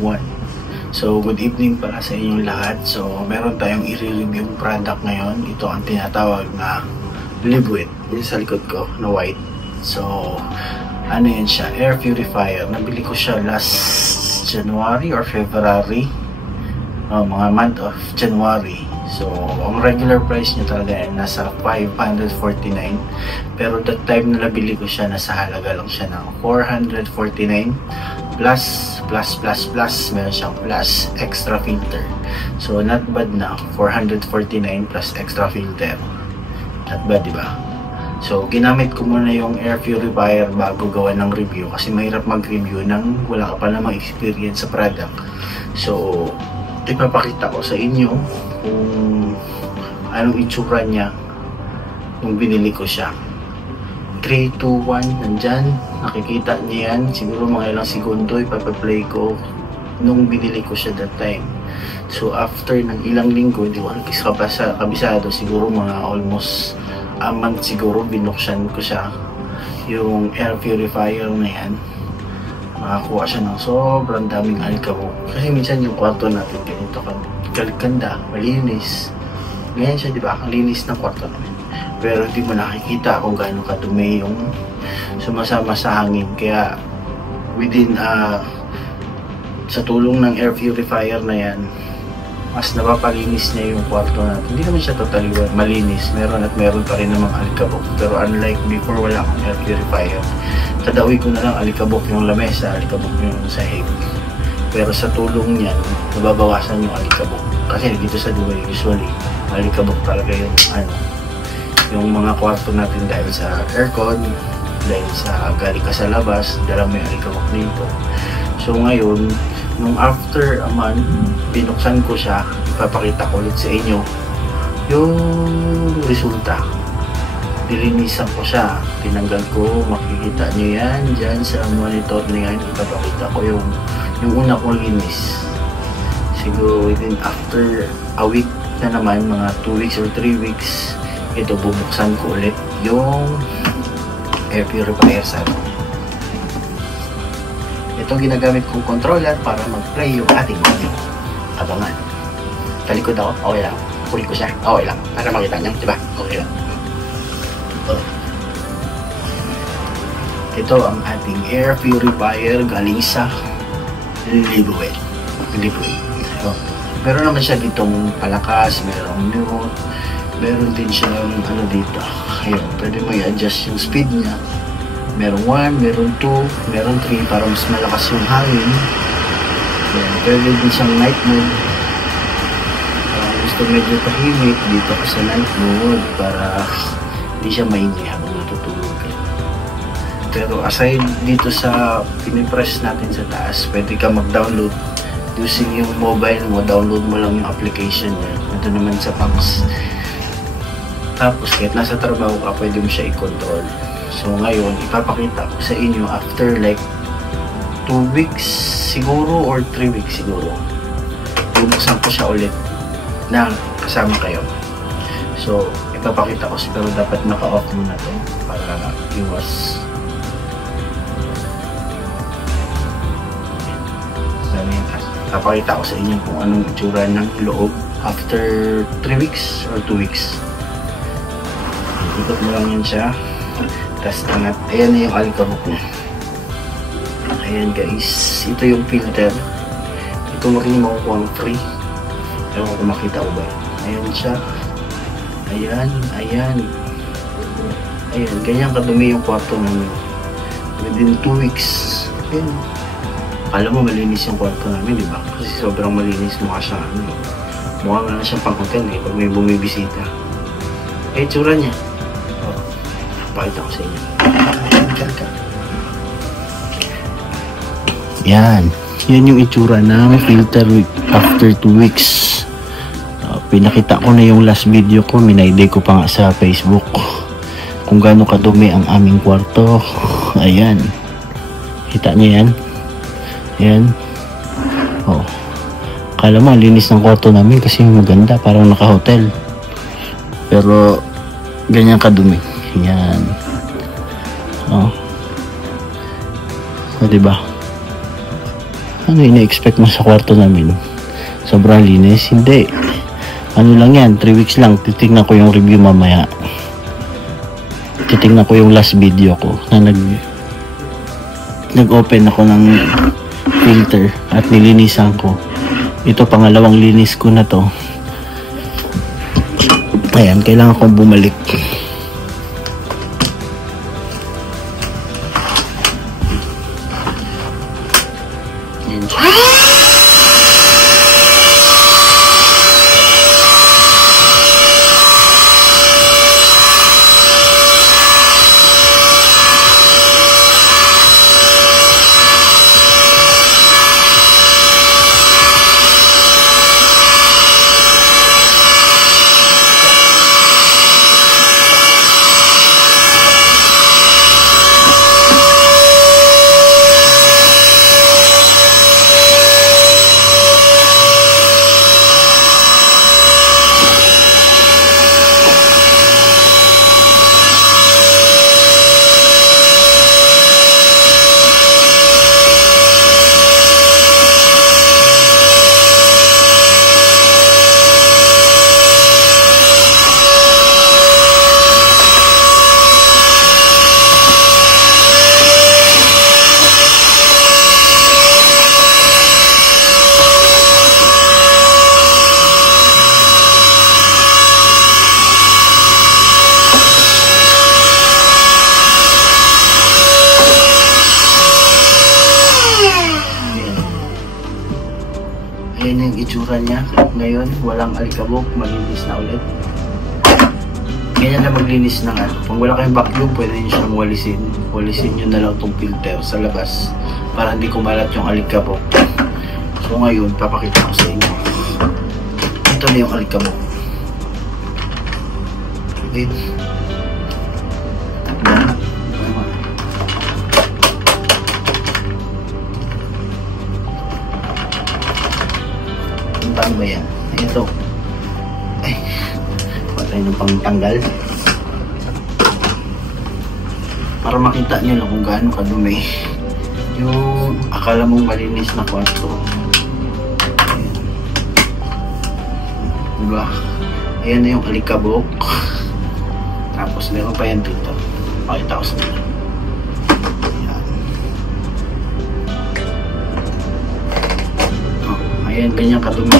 1. So, good evening pala sa inyong lahat. So, meron tayong i-review yung product ngayon. Ito ang tinatawag na Liquid. Yung sa likod ko na white. So, ano yan siya? Air purifier. Nabili ko siya last January or February. Mga month of January. So, ang regular price niya talaga ay nasa 549. Pero that time na nabili ko siya, nasa halaga lang siya ng 449 plus, meron siyang plus extra filter. So, not bad na. 449 plus extra filter. Not bad, diba? So, ginamit ko muna yung air purifier bago gawa ng review kasi mahirap mag-review nang wala ka pa namang experience sa product. So, ipapakita ko sa inyo kung anong itsura niya nung binili ko siya. 3, 2, 1, nandyan, nakikita niyo yan. Siguro mga ilang segundo ipapaplay ko nung binili ko siya that time. So after ng ilang linggo, hindi ko kabisado, siguro mga almost a month siguro, binuksan ko siya, yung air purifier na yan. Makakuha siya ng sobrang daming alikabok. Kasi minsan yung kwarto natin ganito ganda, malinis. Ngayon siya, diba? Ang linis ng kwarto namin. Pero hindi mo nakikita kung gaano kadumi yung sumasama sa hangin. Kaya within sa tulong ng air purifier na yan, mas napapalinis niya yung kwarto natin. Hindi naman siya totally malinis. Meron pa rin namang alikabok. Pero unlike before, wala akong air purifier. Tadawi ko na lang alikabok yung lamesa, alikabok yung sahig. Pero sa tulong niyan, nababawasan yung alikabok. Kasi dito sa Dubai, usually, alikabok talaga yung mga kwarto natin dahil sa aircon, dahil sa galing ka sa labas, dala mo yung alikabok dito. So ngayon, nung after a month, binuksan ko siya, ipapakita ko ulit sa inyo yung resulta. Dilinisan ko siya, tinanggal ko, makikita nyo yan dyan sa monitor na yan. Ipapakita ko yung una kong linis. Siguro within after a week na naman, mga 2 weeks or 3 weeks, ito bubuksan ko ulit yung air purifier sa atin. Ito ginagamit kong controller para mag-play yung ating video. Abangan. Talikod ako, okay lang. Huli ko siya, okay lang. Para makita niyo, diba? Okay lang. Ito ang ating air purifier galing sa Liquid. Meron naman siya ditong palakas, merong mute, meron din siyang dito. Ayun, pwede mo i-adjust yung speed niya. Meron 1, meron 2, meron 3 para mas malakas yung hangin. Ayan, pwede din siyang night mode. Gusto medyo tahimik, dito ka sa night mode para hindi siya maingay habang natutulog ka. Pero aside dito sa pinipress natin sa taas, pwede ka mag-download using yung mobile mo, download mo lang yung application niya. Ito naman sa packs. Tapos kahit nasa trabaho ka, pwede mo siya i-control. So ngayon, ipapakita ko sa inyo after like 2 weeks siguro or 3 weeks siguro. Bubuksan ko siya ulit na kasama kayo. So, ipapakita ko siguro dapat naka-off muna to para iwas. Ipapakita ko sa inyo kung anong itsura ng loob after 3 weeks or 2 weeks. Ikot mo lang yan siya. Tapos angat. Ayan na yung alikabok niya. Ayan guys. Ito yung filter. Ito mo rin makukuha ng free. Ewan ko kung makita ko ba. Ayan siya. Ayan. Ayan. Ayan. Ganyan kadumi yung kwarto namin. Within 2 weeks. Ayan. Alam mo malinis yung kwarto namin, diba? Kasi sobrang malinis. Mukha siyang mukha nga na siyang pang-hotel pag may bumibisita. Tsura niya. Pakita ko sa inyo. Yan. Yan yung itsura ng filter after 2 weeks. Pinakita ko na yung last video ko. Minayday ko pa nga sa Facebook kung gaano kadumi ang aming kwarto. Ayan. Kita niyo yan? Ayan. Oh. Kala mo, linis ng kwarto namin kasi maganda. Parang naka-hotel. Pero, ganyan kadumi. Yan. Oh. O, diba? Ano ina-expect mo sa kwarto namin? Sobrang linis? Hindi. Ano lang yan, 3 weeks lang. Titignan ko yung review mamaya. Titignan ko yung last video ko na nag-open ako ng filter at nilinisan ko. Ito pangalawang linis ko na to. Ayan, kailangan kong bumalik. Ayan yung itsura niya. Ngayon, walang alikabok, malinis na ulit. Ganyan na maglinis ng ano. Kung wala kayong vacuum, pwede nyo siyang walisin. Walisin nyo na lang itong filter sa labas para hindi kumalat yung alikabok. So ngayon, papakita ko sa inyo. Ito na yung alikabok. Wait. Paano ba yan? Ito. Ay, patay ng pangtanggal. Para makita nyo lang kung gaano kadumi yung akala mong malinis na kwarto. Diba? Ayan na yung alikabok. Tapos meron pa yan dito. Pakita ko sa inyo. Ayan, ganyan kadumi.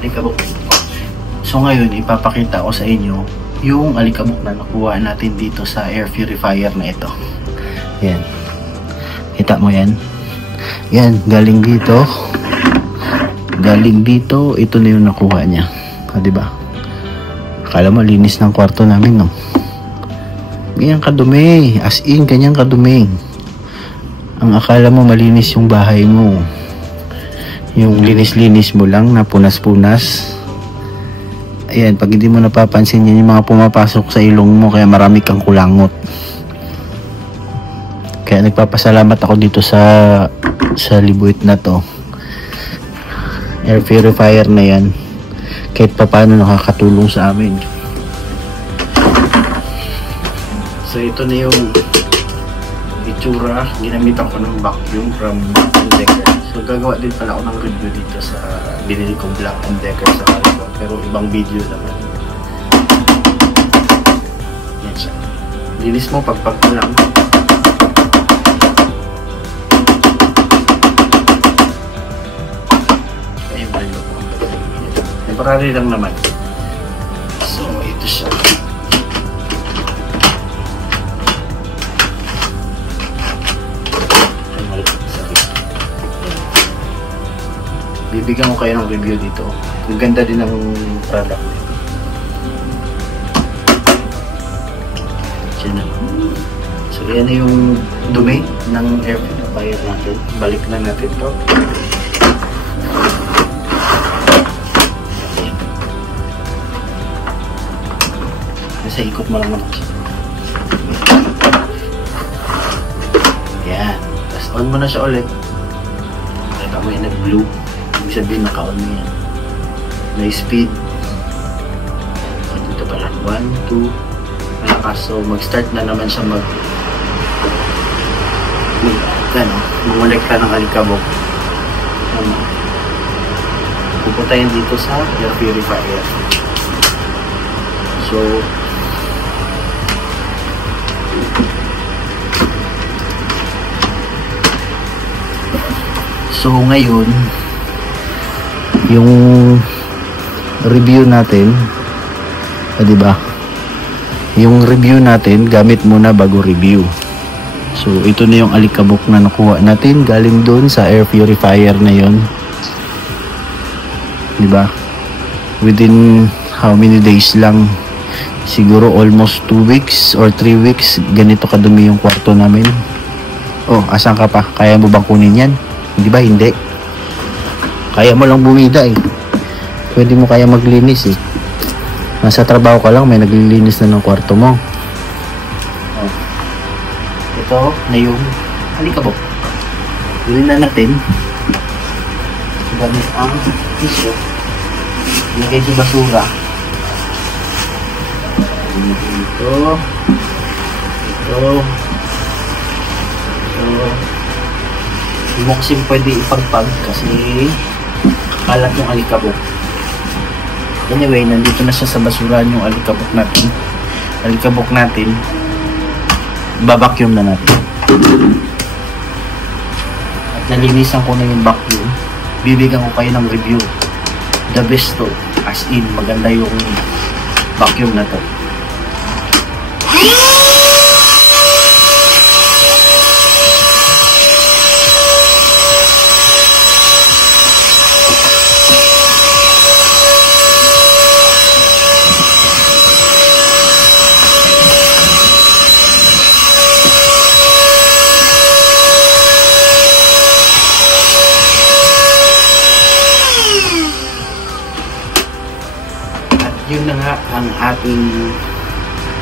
Alikabok. So ngayon, ipapakita ko sa inyo yung alikabok na nakuha natin dito sa air purifier na ito. Yan. Kita mo yan? Yan, galing dito. Galing dito, ito na yung nakuha niya. O, diba? Akala mo, linis ng kwarto namin, no? Ganyan kadumi. As in, ganyan kadumi. Ang akala mo, malinis yung bahay mo. Yung linis-linis mo lang, na punas-punas. Ayan, pag hindi mo napapansin yan yung mga pumapasok sa ilong mo, kaya marami kang kulangot. Kaya nagpapasalamat ako dito sa libuit na to. Air purifier na yan. Kahit pa paano nakakatulong sa amin. So ito na yung itsura. Ginamitan ko ng vacuum from Decker. So gagawa din pala ako ng review dito sa binili kong Black & Decker sa California. Pero ibang video naman. Yan siya. Linis mo, pagpag mo lang. Ayun ba yung temporary lang naman. So, ito siya. Bibigyan ko kayo ng review dito. Ang ganda din ng product. So yan na yung dumi ng air purifier natin. Balik na natin to. Kasi ikot mo lang naman. Yan. Tapos on mo na siya ulit. Kita mo yung nag-blue. Ibig sabihin naka-on mo yan. May speed. So, dito pa lang. 1, 2. Malakas. So mag-start na naman siya mumulekta ng alikabok. Pupunta yan dito sa air purifier. So ngayon yung review natin, di ba? Yung review natin gamit muna bago review. So ito na yung alikabok na nakuha natin galing doon sa air purifier na yon, di ba? Within how many days lang, siguro almost 2 weeks or 3 weeks, ganito kadumi yung kwarto namin. Oh, asan ka pa? Kaya mo bang kunin yan? Hindi ba? Hindi. Kaya mo lang bumida eh. Pwede mo kaya maglinis eh. Nasa trabaho ka lang, may naglilinis na ng kwarto mo. Oh. Ito na yung alikabok. Bilhin na natin. Gamit ang tissue. Ilagay sa basura. Ito. Muksim pwede ipagpag kasi kalat yung alikabok. Anyway, nandito na siya sa basurahan yung alikabok natin. Babacuum na natin. At nalinisan ko na yung vacuum. Bibigyan ko kayo ng review. The best to. As in, maganda yung vacuum na to. Yun na nga ang ating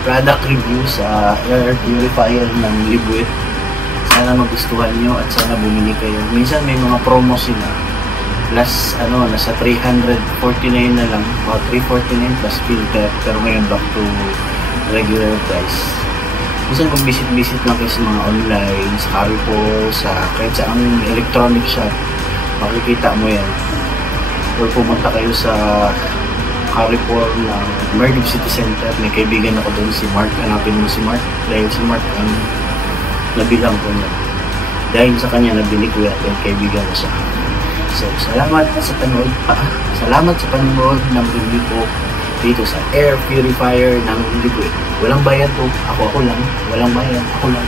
product review sa air purifier ng Libuit. Sana magustuhan nyo at sana bumili kayo. Minsan may mga promo sila. Plus, nasa 349 na lang. O 349 plus filter. Pero ngayon back to regular price. Minsan kung visit lang kayo sa mga online, sa Carrefour, kahit sa ang electronic shop, makikita mo yan. Or pumunta kayo sa Carrefour ng Merlin City Center. May kaibigan ako doon, si Mark. Hanapin mo si Mark. Dahil si Mark ang nabilang ko niya. Dahil sa kanya, nabili ko yan. Kaibigan ko siya. So, salamat sa panood ng review ko dito sa air purifier ng Libuit. Walang bayad to. Ako lang. Walang bayad. Ako lang.